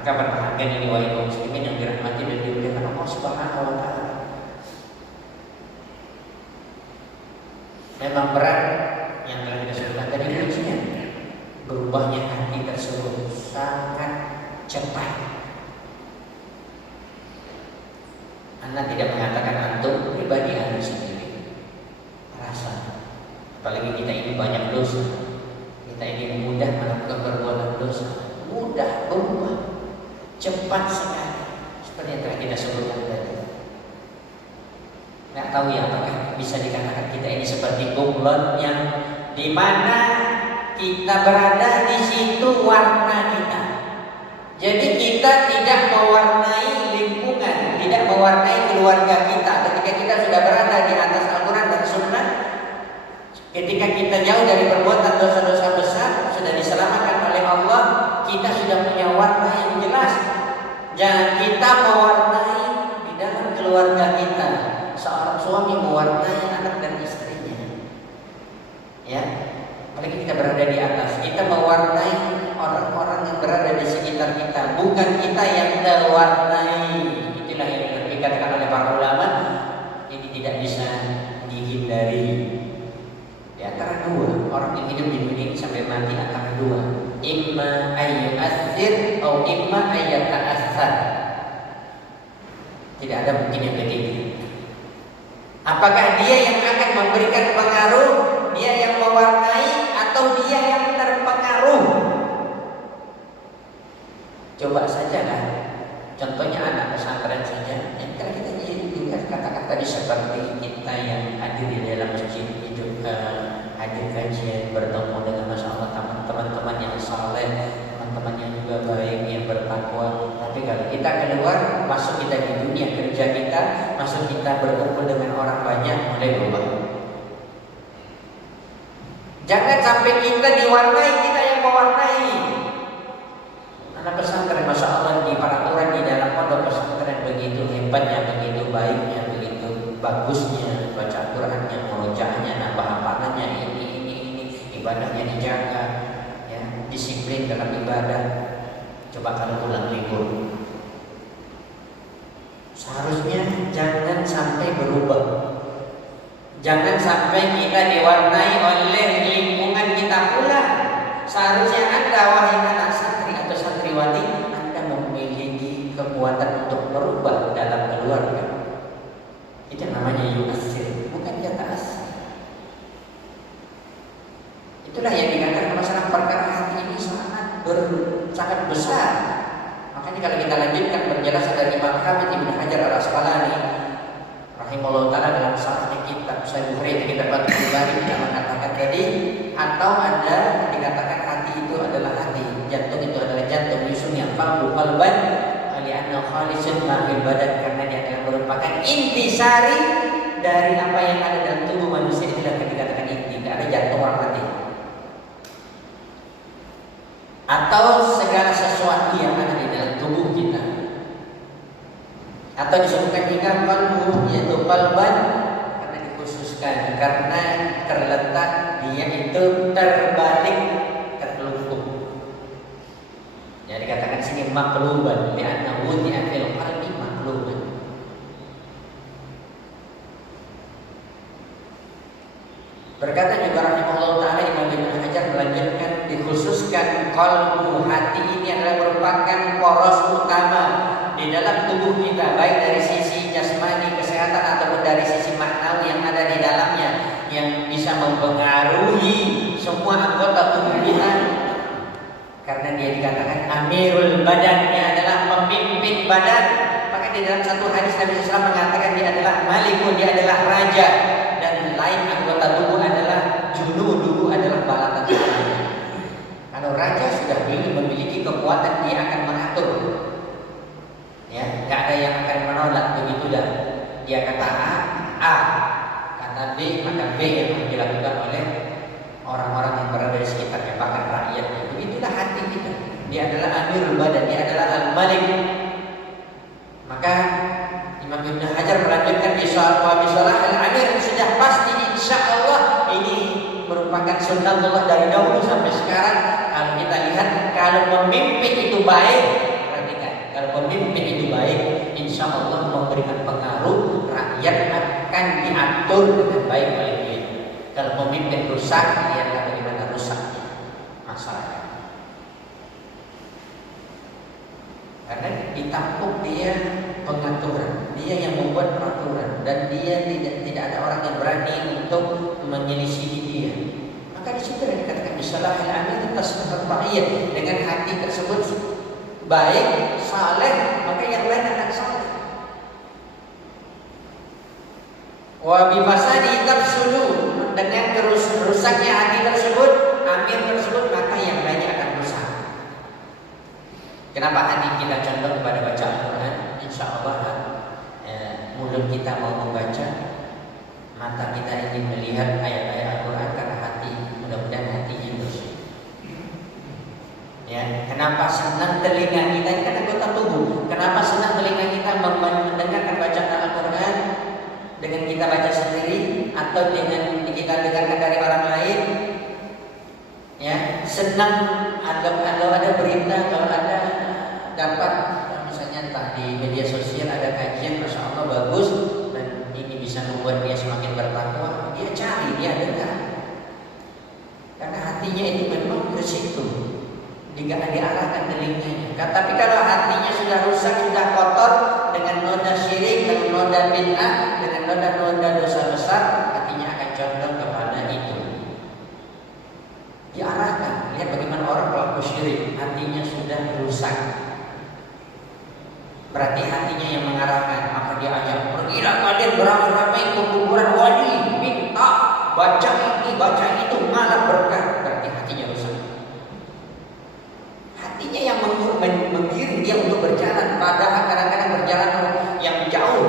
Maka pertahankan ini wahai kaum muslimin yang dirahmati dan dimuliakan Allah Subhanahu wa taala. Memang berat yang telah kita sebutkan tadi ujian. Berubahnya hati tersebut sangat cepat. Anda tidak mengatakan antum pribadi Anda sendiri rasa. Apalagi kita ini banyak dosa. Kita ini mudah melakukan perbuatan dosa, mudah berubah. Cepat sekali, seperti yang telah kita sebutkan tadi. Nggak tahu ya apakah bisa dikatakan kita ini seperti bunglon yang dimana kita berada di situ warna kita. Jadi kita tidak mewarnai lingkungan, tidak mewarnai keluarga kita. Ketika kita sudah berada di atas Al-Quran dan Sunnah, ketika kita jauh dari perbuatan dosa-dosa besar, sudah diselamatkan oleh Allah, kita sudah punya warna yang jelas. Jangan kita mewarnai di dalam keluarga kita. Seorang suami mewarnai anak dan istrinya, ya. Apalagi kita berada di atas, kita mewarnai orang-orang yang berada di sekitar kita, bukan kita yang mewarnai. Itulah yang dikatakan oleh para ulama, ini tidak bisa dihindari. Di antara dua, orang yang hidup di dunia ini sampai mati antara dua. imma ayyu'athir atau imma ayyata'athar. Tidak ada mungkin yang ketiga. Apakah dia yang akan memberikan pengaruh, dia yang mewarnai, atau dia yang terpengaruh? Coba saja kan, contohnya anak pesantren saja. Kalau kita juga katakan tadi seperti kita yang hadir di dalam masjid itu, hadir kajian, bertemu dengan masya Allah teman-teman yang saleh, teman-teman yang juga baik, yang bertakwa. Tapi kalau kita keluar, masuk kita di dunia kerja kita, masuk kita berkumpul dengan orang banyak, mulai berubah. Jangan sampai kita diwarnai, kita yang mewarnai. Anak pesantren, masya Allah, di peraturan di dalam pondok pesantren begitu hebatnya, begitu baiknya, begitu bagusnya, baca Qurannya, murojaahnya, nambah hafalannya, ini, ibadahnya dijaga, ya, disiplin dalam ibadah. Coba kalau pulang libur, seharusnya jangan sampai berubah. Jangan sampai kita diwarnai oleh lingkungan kita pula. Seharusnya Anda, wahai anak santri atau santriwati, Anda memiliki kekuatan untuk berubah dalam keluarga. Itu namanya yu'assir, bukan yata'assir. Itulah yang dikatakan masalah perkara hati ini sangat besar. Makanya kalau kita lanjutkan penjelasan dari Imam Hamid Ibn Hajar Al-Asqalani rahimahullah ta'ala dalam sahih kitab Sahih Bukhari, kitab Fathul Bari, kita mengatakan tadi, atau ada dikatakan hati itu adalah hati, jantung itu adalah jantung, yusun yang fahu qalban li'anna khalisun ma'il badan, karena dia adalah merupakan intisari dari apa yang ada dalam tubuh manusia. Itu yang dikatakan inti, tidak ada jantung orang mati. Atau segala sesuatu yang ada di dalam tubuh kita. Atau disebutkan juga qalbu, yaitu qalban, karena dikhususkan, karena terletak dia itu terbalik, terlungkup. Jadi dikatakan sini maqluban, li'anna wudi'a fil qalbi maqluban. Berkata juga rahimahullah ta'ala Imam Ibn Hajar melanjutkan, dikhususkan qalbu, hati ini adalah merupakan poros utama di dalam tubuh kita, baik dari sisi jasmani kesehatan ataupun dari sisi maknawi yang ada di dalamnya, yang bisa mempengaruhi semua anggota tubuh kita. Karena dia dikatakan amirul badan, dia adalah pemimpin badan. Maka di dalam satu hadis Nabi SAW mengatakan dia adalah malikun, dia adalah raja, dan lain anggota tubuh adalah junuduhu, adalah bala tentaranya. Kalau raja sudah memiliki kekuatan, dia akan mengatur. Ya, nggak ada yang akan menolak, begitulah. Dia kata A, kata B, maka B yang dilakukan oleh orang-orang yang berada di sekitarnya, bahkan rakyat. Begitulah hati kita. Dia adalah amirul badan, dia adalah al-malik. Maka Imam Ibn Hajar melanjutkan di salah al-amir, sudah pasti insya Allah ini merupakan sunnatullah dari dahulu sampai sekarang. Kalau kita lihat, kalau pemimpin itu baik, perhatikan, kalau pemimpin itu baik, insya Allah memberikan pengaruh, rakyat akan diatur dengan baik oleh dia. Kalau pemimpin rusak, lihatlah bagaimana rusaknya masyarakat. Karena ditampuk dia pengaturan, dia yang membuat peraturan, dan dia tidak ada orang yang berani untuk menyelisihi dia. Maka di situ yang dikatakan bisalahil amin tasbihul ba'iyah, dengan hati tersebut baik, saleh, maka yang lain akan saleh. Wa bi fasadi tafsudu, dengan rusaknya hati tersebut, amir tersebut, maka yang lainnya akan rusak. Kenapa hati kita condong kepada baca Al-Quran? Insya Allah mulut kita mau membaca, mata kita ingin melihat ayat-ayat Al-Quran, karena hati, mudah-mudahan hatinya bersih. Ya, kenapa senang telinga kita? Ini kan anggota tubuh. Kenapa senang telinga kita mendengarkan bacaan Al-Quran? Dengan kita baca sendiri atau dengan kita dengarkan dari orang lain? Ya, senang kalau ada berita, kalau ada dapat misalnya entah di media sosial ada kajian, masya Allah bagus, dan ini bisa membuat dia semakin bertakwa, dia cari, dia dengar, karena hatinya itu memang ke situ. nggak diarahkan telinganya. Tapi kalau hatinya sudah rusak, sudah kotor dengan noda syirik, dengan noda bid'ah, dengan noda-noda dosa besar, hatinya akan condong kepada itu. Diarahkan. Lihat bagaimana orang pelaku syirik, hatinya sudah rusak. Berarti hatinya yang mengarahkan. Maka dia ajak, pergilah kalian beramai-ramai ke kuburan wali, minta baca ini, baca itu, malah berkah. Berarti hatinya rusak. Hatinya yang menggiring dia untuk berjalan. Padahal kadang-kadang berjalan yang jauh,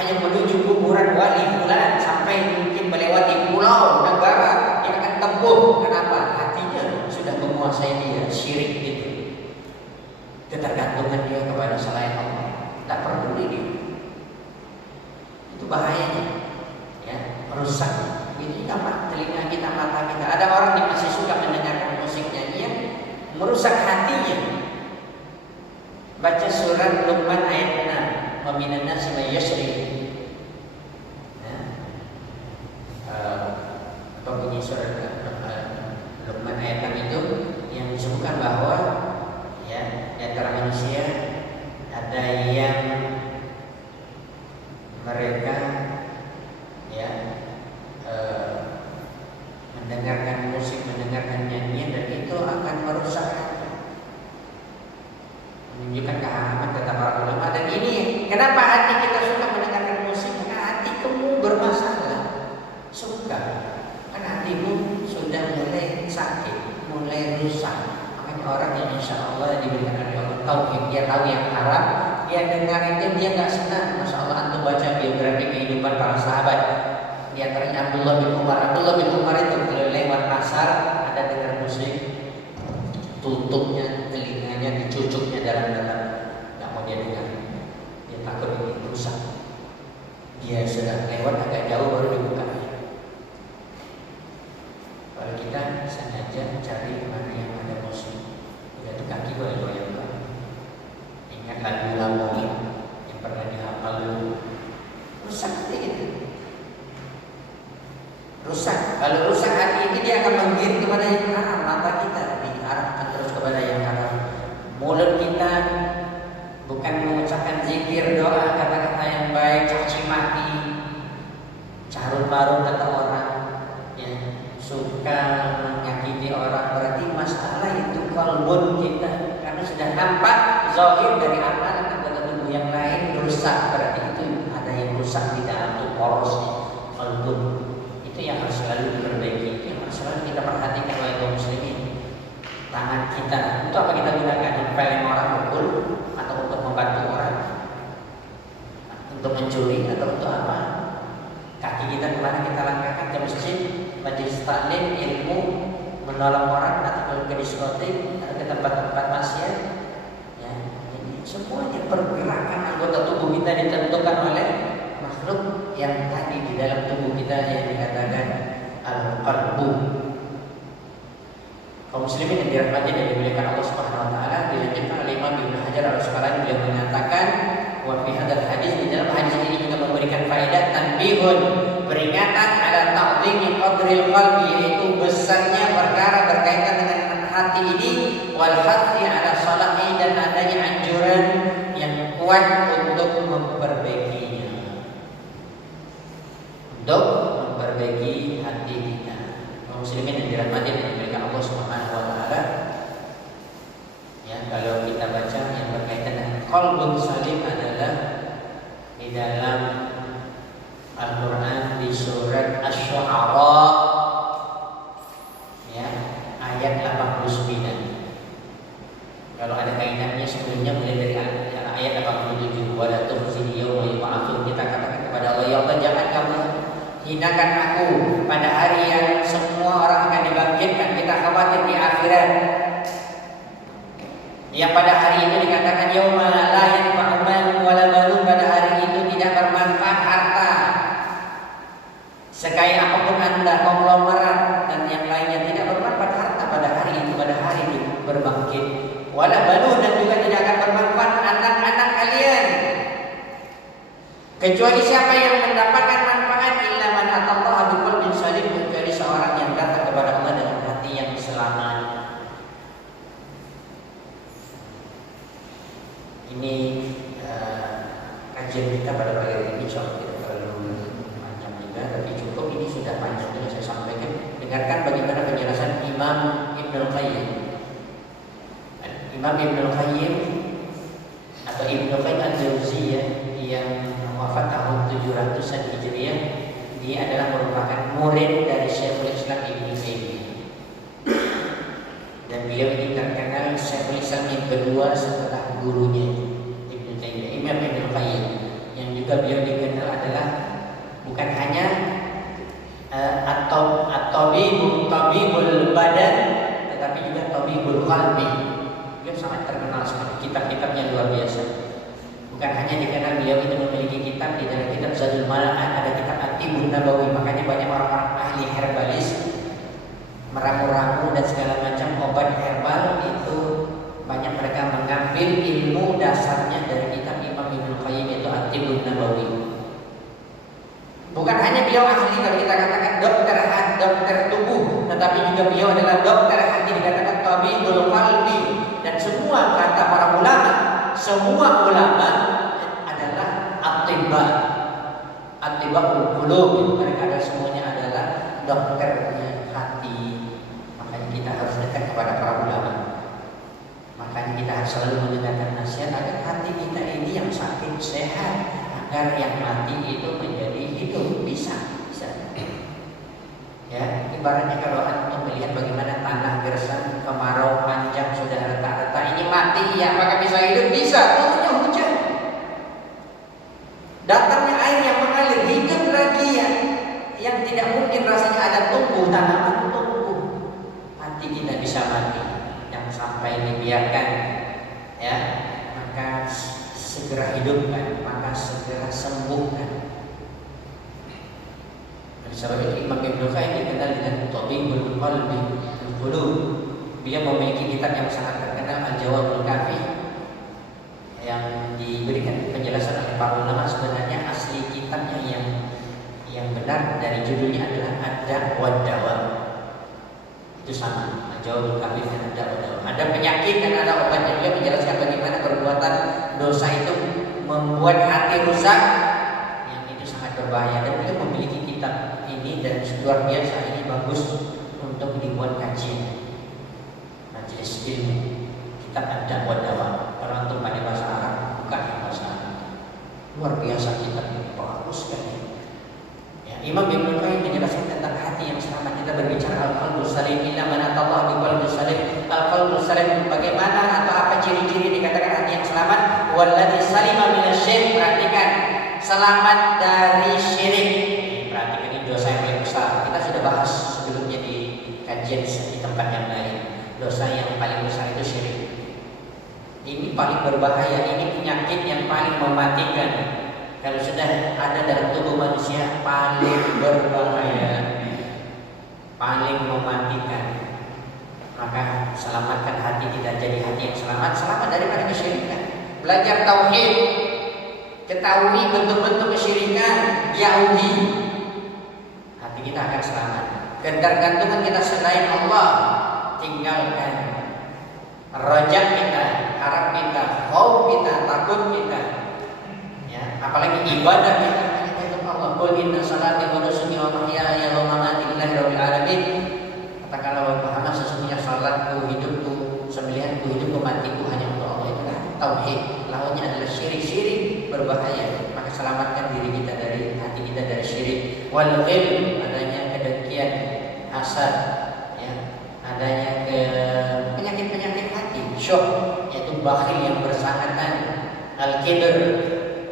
hanya menuju kuburan wali fulan, sampai mungkin melewati pulau, negara, dia akan tempuh. Kenapa? Hatinya sudah menguasai dia, syirik itu. Ketergantungan dia kepada selain Allah, tak peduli dia. Itu bahayanya, ya, rusak. Ini telinga kita, mata kita. Ada orang yang masih suka mendengarkan musik nyanyian, merusak hatinya. Baca surat Luqman ayat 6, wa minan nasi may yashri. Apa bunyi surat Luqman ayat 6 itu yang disebutkan bahwa ya, di antara manusia ada yang mereka ya mendengarkan musik, mendengarkan nyanyian, dan itu akan merusak hati, menunjukkan keharaman kata para ulama. Dan ini kenapa hati kita suka mendengarkan musik? Karena hati kamu bermasalah, suka, karena hatimu sudah mulai sakit, mulai rusak. Orang yang insya Allah diberikan oleh Allah tauhid, dia tahu yang haram, dia dengar itu dia nggak senang. Masya Allah, antum baca biografi kehidupan para sahabat. Di antaranya Abdullah bin Umar. Abdullah bin Umar itu kalau lewat pasar ada dengar musik, tutupnya telinganya, dicucuknya dalam-dalam, nggak mau dia dengar. Dia takut ini rusak. Dia sudah lewat agak jauh baru dibuka. Kalau kita sengaja cari mana yang ada musik, itu kaki goyang-goyang. Ingat lagu lama yang pernah dihafal dulu. Rusak gitu. Rusak. Kalau rusak hati ini, dia akan menggiring kepada yang haram. Mata kita diarahkan terus kepada yang haram. Mulut kita bukan mengucapkan zikir, doa, kata-kata yang baik, caci maki, carut marut kata orang, ya, suka menyakiti orang. Berarti masalah itu kalbun kita, karena sudah nampak zahir dari amalan anggota tubuh yang lain rusak. Berarti itu ada yang rusak di dalam tubuh, porosnya kalbun. Itu yang harus selalu diperbaiki, yang harus selalu kita perhatikan oleh kaum muslimin. Tangan kita untuk apa kita gunakan? Nyepelin orang, pukul, atau untuk membantu orang, untuk mencuri, atau untuk apa? Kaki kita kemana kita langkahkan? Ke masjid, majelis taklim, ilmu, menolong orang, atau ke diskotik, atau ke tempat-tempat maksiat. Ya, ini semuanya pergerakan anggota tubuh kita ditentukan oleh makhluk yang tadi di dalam tubuh kita yang dikatakan al-qalbu. Kaum muslimin yang dirahmati dan dimuliakan Allah Subhanahu wa taala, dilanjutkan oleh Imam Ibnu Hajar Al-Asqalani, beliau mengatakan wa fi hadzal hadis, di dalam hadis ini juga memberikan faedah tanbihun, peringatan ala ta'dhimi qadril qalbi, yaitu besarnya perkara berkaitan dengan hati ini, wal hathi ala salahi, dan adanya anjuran yang kuat untuk memperbaikinya, untuk memperbaiki hati kita. Kaum muslimin yang dirahmati dan dimuliakan Allah Subhanahu wa taala, ya, kalau kita baca yang berkaitan dengan qalbun salim adalah di dalam Al-Qur'an di surat Asy-Syu'ara, ya, ayat 89. Kalau ada kaitannya sebelumnya mulai dari ayat 87, wala tukhzini yauma yub'atsun. Kita katakan kepada Allah, ya Allah, jangan kamu hinakan aku pada hari yang semua orang akan dibangkitkan. Kita khawatir di akhirat, yang pada hari itu dikatakan yauma la yanfa'u malun wala banun. Pada hari itu tidak bermanfaat harta, sekaya apapun Anda, konglomerat dan yang lainnya, tidak bermanfaat harta pada hari itu, pada hari itu berbangkit. Wala banun, dan juga tidak akan bermanfaat anak-anak kalian, kecuali siapa yang mendapatkan manfaat, illa man atallaha biqalbin salim, kecuali seorang yang datang kepada Allah dengan hati yang selamat. Ini kajian kita pada pagi hari ini insya Allah tidak terlalu panjang juga, tapi cukup ini sudah panjang juga saya sampaikan. Dengarkan bagaimana penjelasan Imam Ibnul Qayyim. Imam Ibnul Qayyim atau Ibnu Qayyim al-Jauziyah yang wafat tahun 700-an Hijriah, dia adalah merupakan murid dari Syekhul Islam Ibnu Taimiyah. Dan beliau ini terkenal Syekhul Islam yang kedua setelah gurunya Ibnu Taimiyah, Imam Ibnul Qayyim, yang juga beliau dikenal adalah bukan hanya tabibul badan, tetapi juga tabibul qalbi. Beliau sangat terkenal sekali, kitab-kitabnya luar biasa. Bukan hanya dikenal beliau itu memiliki kitab, di dalam kitab Zadul Ma'ad ada kitab At-Tibbun Nabawi. Makanya banyak orang-orang ahli herbalis, meramu-ramu dan segala macam obat herbal itu banyak mereka mengambil ilmu dasarnya dari kitab Imam Ibnul Qayyim, yaitu At-Tibbun Nabawi. Bukan hanya beliau ahli kalau kita katakan dokter hati, dokter tubuh, tetapi juga beliau adalah dokter hati, dikatakan tabibul qalbi. Dan semua kata para ulama, semua ulama adalah at-tibba'ul qulub. Mereka adalah semuanya adalah dokternya hati. Makanya kita harus dekat kepada para ulama. Makanya kita harus selalu mendengarkan nasihat agar hati kita ini yang sakit sehat, agar yang mati itu menjadi hidup. Bisa. Ya, ibaratnya kalau antum melihat bagaimana tanah gersang kemarau panjang sudah retak-retak, ini mati ya, maka bisa hidup? Bisa. Turunnya hujan, datangnya air yang mengalir, hidup lagi ya. Yang tidak mungkin rasanya ada tumbuh, tanaman tumbuh. Hati tidak bisa mati. Yang sampai dibiarkan ya, maka segera hidupkan, maka segera sembuhkan. Sebab itu Imam Ibnul Qayyim dikenal dengan Tabibul Qalbi wal Qulub. Dia memiliki kitab yang sangat terkenal Al-Jawabul Kafi, yang diberikan penjelasan oleh para ulama. Sebenarnya asli kitabnya yang benar dari judulnya adalah Ad-Da' wad Dawa. Itu sama, Al-Jawabul Kafi dan Ad-Da' wad Dawa. Ada penyakit dan ada obatnya. Dia menjelaskan bagaimana perbuatan dosa itu membuat hati rusak, yang itu sangat berbahaya. Dan beliau memiliki kitab ini dan luar biasa, ini bagus untuk dibuat kajian majelis ilmu. Kitab Ad-Da' wad Dawa. Kalau untuk pada bahasa Arab, bukan bahasa Arab. Luar biasa kitab ini, bagus sekali. Ya, Imam Ibnul Qayyim menjelaskan tentang hati yang selamat. Kita berbicara al-qalbus salim, illa man atallaha biqalbin salim. Al-qalbus salim, bagaimana atau apa ciri-ciri dikatakan hati yang selamat? Walladzi salima minasyirik. Perhatikan, selamat dari syirik. Perhatikan, ini dosa yang paling besar. Kita sudah bahas sebelumnya di kajian di tempat yang lain. Dosa yang paling besar itu syirik. Ini paling berbahaya, ini penyakit yang paling mematikan. Kalau sudah ada dalam tubuh manusia, paling berbahaya, paling mematikan. Maka selamatkan hati kita jadi hati yang selamat, selamat daripada kesyirikan. Belajar tauhid, ketahui bentuk-bentuk kesyirikan, jauhi, hati kita akan selamat. Ketergantungan kita selain Allah tinggalkan. Rojak kita, harap kita, khauf kita, takut kita, ya, apalagi ibadah kita hanya untuk Allah. Qul inna salati wa nusuki wa mahyaya wa mamati lillahi rabbil alamin. Katakanlah Muhammad, sesungguhnya salatku, hidupku, sembelihanku, hidupku, matiku hanya untuk Allah. Itulah tauhid. Lawannya adalah syirik berbahaya. Maka selamatkan diri kita dari hati kita dari syirik. Wal ghil, adanya kedengkian, hasad, ya, adanya penyakit-penyakit hati, syuh, yaitu bakhil yang bersangatan, al-kibr,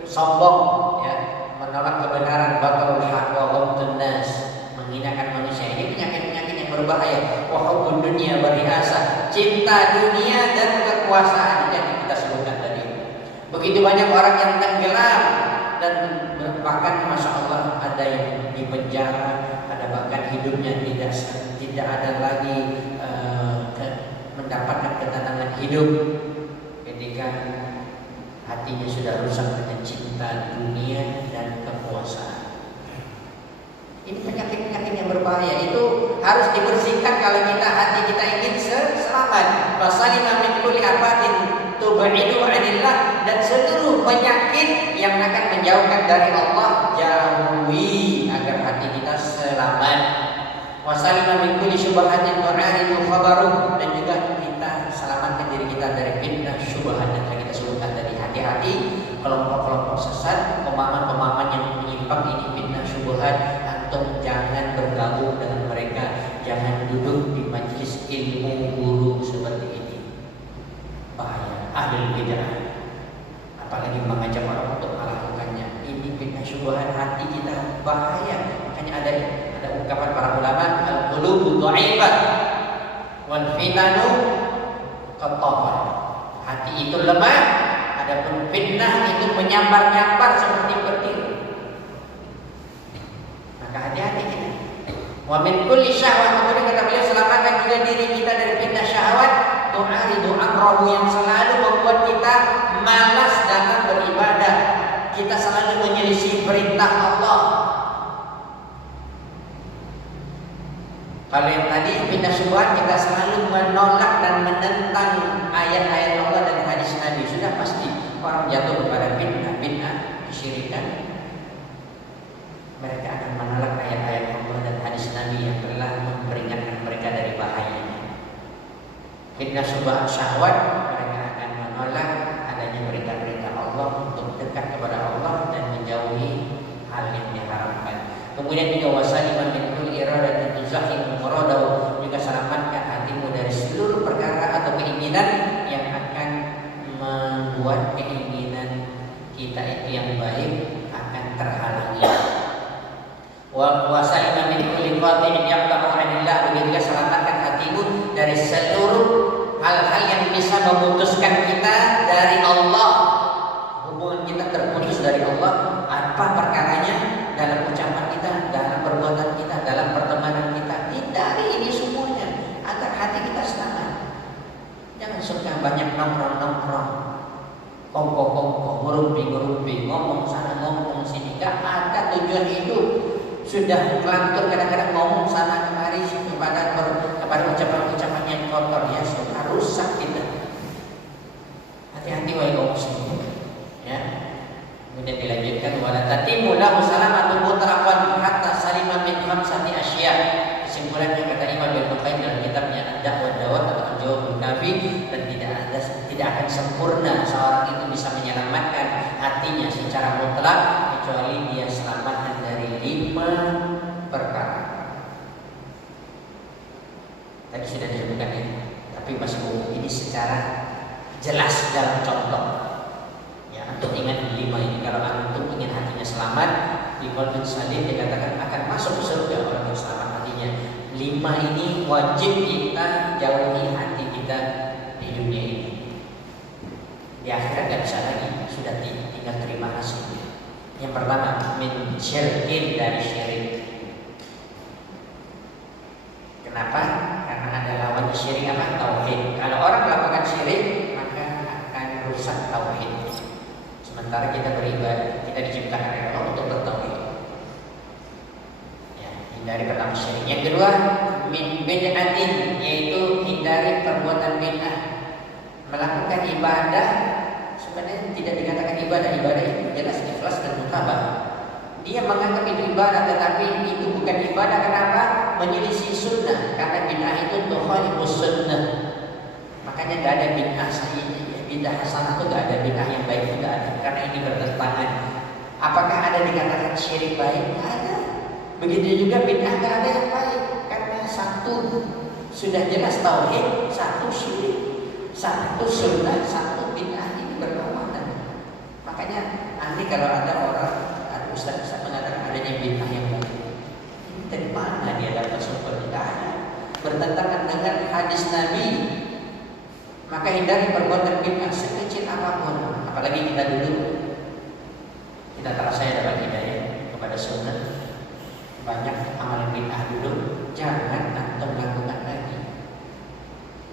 sombong, ya, menolak kebenaran, batalul haq wa ghamtun nas, menghinakan manusia. Ini penyakit-penyakit yang berbahaya. Wa hubbud dunya wa riasah, cinta dunia dan kekuasaan yang kita sebutkan tadi. Begitu banyak orang yang tenggelam dan bahkan masya Allah ada yang di penjara, ada bahkan hidupnya tidak ada lagi mendapatkan ketenangan hidup ketika hatinya sudah rusak dengan cinta dunia dan kekuasaan. Ini penyakit-penyakit yang berbahaya, itu harus dibersihkan kalau hati kita ingin selamat. Fasalima min kulli afatin yub'idu 'anillah, dan seluruh penyakit yang akan menjauhkan dari Allah jauhi agar hati kita selamat. Wa salima min kulli syubhatin tu'aridu khabaru, dan juga kita selamatkan diri kita dari fitnah syubhat yang telah kita sebutkan tadi. Hati-hati kelompok-kelompok sesat, pemahaman-pemahaman yang menyimpang ini fitnah syubhat. Antum jangan bergabung dengan mereka, jangan duduk di majelis ilmu guru seperti ini. Bahaya, ahli bid'ah, apalagi mengajak orang untuk melakukannya. Ini fitnah syubhat, hati kita bahaya. Makanya ada ungkapan para ulama, al-qulubu dha'ifah wal fitanu qattafah. Hati itu lemah, adapun fitnah itu menyambar-nyambar seperti petir. Maka hati-hati kita. Wa min kulli syahwat, kemudian kata beliau, selamatkan juga diri kita dari fitnah syahwat. Tu'aridu amrahu, yang selalu membuat kita malas dalam beribadah. Kita selalu menyelisih perintah Allah. Kalau yang tadi fitnah syubhat, kita selalu menolak dan menentang ayat-ayat Allah dan hadis Nabi. Sudah pasti orang jatuh kepada bid'ah, kesyirikan. Mereka akan menolak ayat-ayat Allah dan hadis Nabi yang telah memperingatkan mereka dari bahayanya. Fitnah syahwat, mereka akan menolak adanya perintah-perintah Allah untuk dekat kepada Allah dan menjauhi hal yang diharamkan. Kemudian juga wasalimah min kulli iradatin tuzahhimu muradahu, juga selamatkan hatimu dari seluruh perkara atau keinginan yang akan membuat keinginan kita itu yang baik akan terhalangi. Wa wasalimah min kulli qati'in yaqta'u 'anillah, juga selamatkan hatimu dari seluruh hal-hal yang bisa memutuskan kita dari Allah. Hubungan kita terputus dari Allah, apa perkaranya? Dalam ucapan kita, dalam perbuatan kita, dalam pertemanan kita. Hindari ini semuanya agar hati kita selamat. Jangan suka banyak nongkrong-nongkrong, kongko-kongko, ngerumpi-ngerumpi, ngomong sana ngomong sini, gak ada tujuan hidup. Sudah kelantur kadang-kadang ngomong sana kemari kepada ucapan-ucapan yang kotor, ya sudah rusak kita. Hati-hati wahai kaum muslimin, ya. Kemudian dilanjutkan, wala tatimu lahu salamatu mutlaqan hatta salima min khamsati asya. Kesimpulannya kata Imam Ibnu Qayyim dalam kitabnya Ad-Da'wah Dawat atau Al-Jawabul Kafi, dan tidak akan sempurna seorang itu bisa menyelamatkan hatinya secara mutlak kecuali dia selamatkan dari 5 perkara. Tadi sudah disebutkan ini, tapi masih ini secara jelas dalam contoh. Untuk ingat 5 ini, kalau antum ingin hatinya selamat, di qalbin salim dikatakan akan masuk surga orang yang selamat hatinya. 5 ini wajib kita jauhi hati kita di dunia ini. Di akhirat gak bisa lagi, sudah tinggal terima hasilnya. Yang pertama, min syirkin, dari syirik. Kenapa? Karena ada lawan syirik apa? Tauhid. Kalau orang melakukan syirik, maka akan rusak tauhid. Sementara kita beribadah, kita diciptakan oleh Allah untuk bertauhid. Ya, hindari pertama syirik. Yang kedua, min bid'atin, yaitu hindari perbuatan bid'ah. Melakukan ibadah sebenarnya tidak dikatakan ibadah. Ibadah itu jelas ikhlas dan mutabah. Dia menganggap itu ibadah, tetapi itu bukan ibadah. Kenapa? Menyelisih sunnah. Karena bid'ah itu tukhalifus sunnah. Makanya tidak ada bid'ah sahiha. Bid'ah hasanah itu tidak ada, bid'ah yang baik itu tidak ada, karena ini bertentangan. Apakah ada dikatakan syirik baik? Tidak ada. Begitu juga bid'ah tidak ada yang baik, karena satu sudah jelas tauhid, satu syirik, satu sunnah, satu bid'ah, ini berlawanan. Makanya nanti kalau ada orang, ustaz mengatakan adanya bid'ah yang baik, ini dari mana dia dapat sumber? Tidak ada. Bertentangan dengan hadis Nabi. Maka hindari perbuatan bid'ah sekecil apapun. Apalagi kita dulu, kita terasa dapat hidayah kepada sunnah, banyak amalan bid'ah dulu, jangan antum lakukan lagi.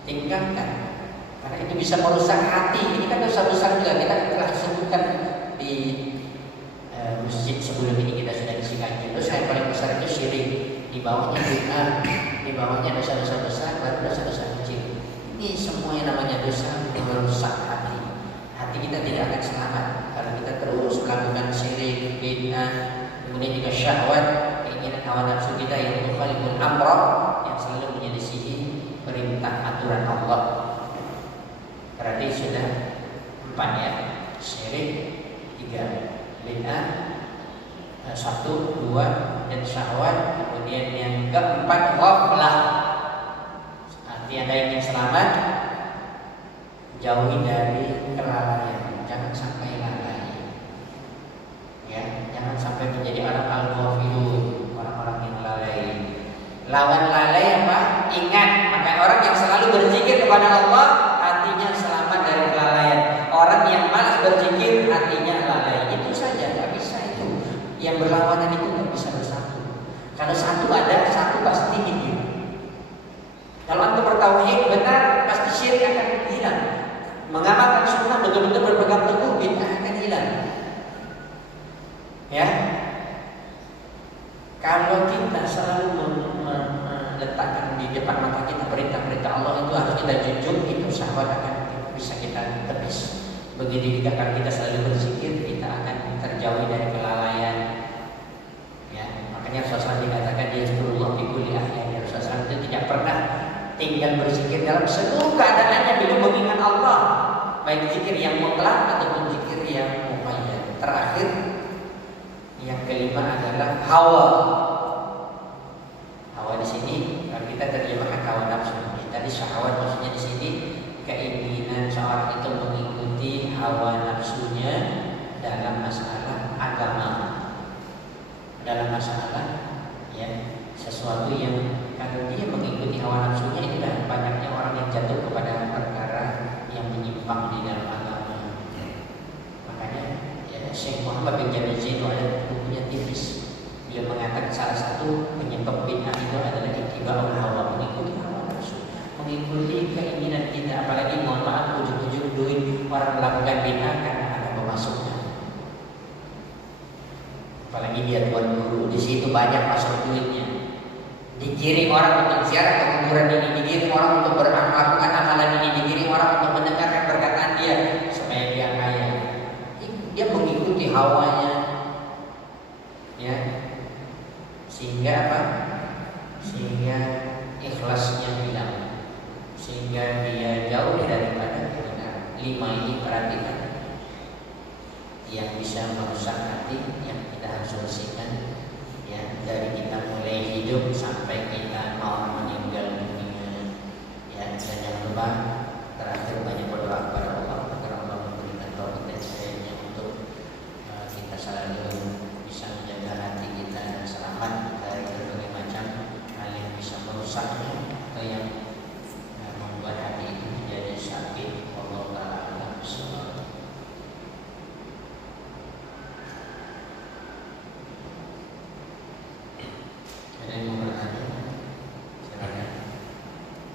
Tinggalkan, karena itu bisa merusak hati. Ini kan dosa besar juga, kita telah sebutkan di masjid sebelum ini, kita sudah isi kajian. Dosa yang paling besar itu syirik, di bawahnya bid'ah, di bawahnya dosa-dosa besar, baru dosa-dosa kecil. Ini semua yang namanya dosa merusak hati. hati kita tidak akan selamat kalau kita terus melakukan syirik, bid'ah, kemudian juga syahwat, keinginan hawa nafsu kita yang mukhaliful amra, yang selalu menyelisihi perintah aturan Allah. Berarti sudah 4 ya, syirik 3, bid'ah 1, 2 dan syahwat. Kemudian yang keempat ghaflah. Arti Anda ingin selamat, jauhi dari kelalaian, jangan sampai lalai. Ya, jangan sampai menjadi orang al-ghafilun, orang-orang yang lalai. Lawan lalai apa? Ingat, maka orang yang selalu berzikir kepada Allah hatinya selamat dari kelalaian. Orang yang malas berzikir hatinya lalai. Itu saja, tak bisa itu. Yang berlawanan itu tak bisa bersatu. Kalau satu ada, satu pasti hidup. Kalau antum bertauhid benar, pasti syirik akan hilang. Mengamalkan sunnah betul-betul berpegang teguh, bid'ah akan hilang. Ya, kalau kita selalu meletakkan di depan mata kita perintah-perintah Allah itu harus kita junjung, itu syahwat akan bisa kita tepis. Begitu juga kalau kita selalu berzikir, kita akan terjauhi dari kelalaian. Ya, makanya Rasulullah dikatakan dia zikrullah fi kulli ahyan. Rasulullah itu tidak pernah tinggal berzikir dalam seluruh keadaannya, beliau mengingat Allah, baik zikir yang mutlak ataupun zikir yang muqayyad. Terakhir yang kelima adalah hawa. Hawa di sini kalau kita terjemahkan hawa nafsu. Tadi syahwat maksudnya di sini keinginan seorang itu mengikuti hawa nafsunya dalam masalah agama, dalam masalah ya sesuatu yang kalau dia mengikuti hawa nafsunya, itulah banyaknya orang yang jatuh kepada perkara yang menyimpang di dalam agama. Makanya ya, Syekh Muhammad bin Jamil Zain ada bukunya tipis. Dia mengatakan salah satu penyebab bid'ah itu adalah ittiba'ul hawa, mengikuti hawa nafsu, mengikuti keinginan kita. Apalagi mohon maaf, ujung-ujung duit orang melakukan bid'ah karena ada pemasuknya. Apalagi dia tuan guru, di situ banyak masuk duitnya. Digiring orang untuk ziarah ke kuburan ini, digiring orang untuk melakukan amalan ini, digiring orang untuk mendengarkan perkataan dia supaya dia kaya. Dia mengikuti hawanya, ya, sehingga apa? Sehingga ikhlasnya hilang, sehingga dia jauh daripada kebenaran. 5 ini perhatikan, yang bisa merusak hati, yang kita harus bersihkan. Ya, dari kita mulai hidup sampai kita mau meninggal dunia. Ya, dan jangan lupa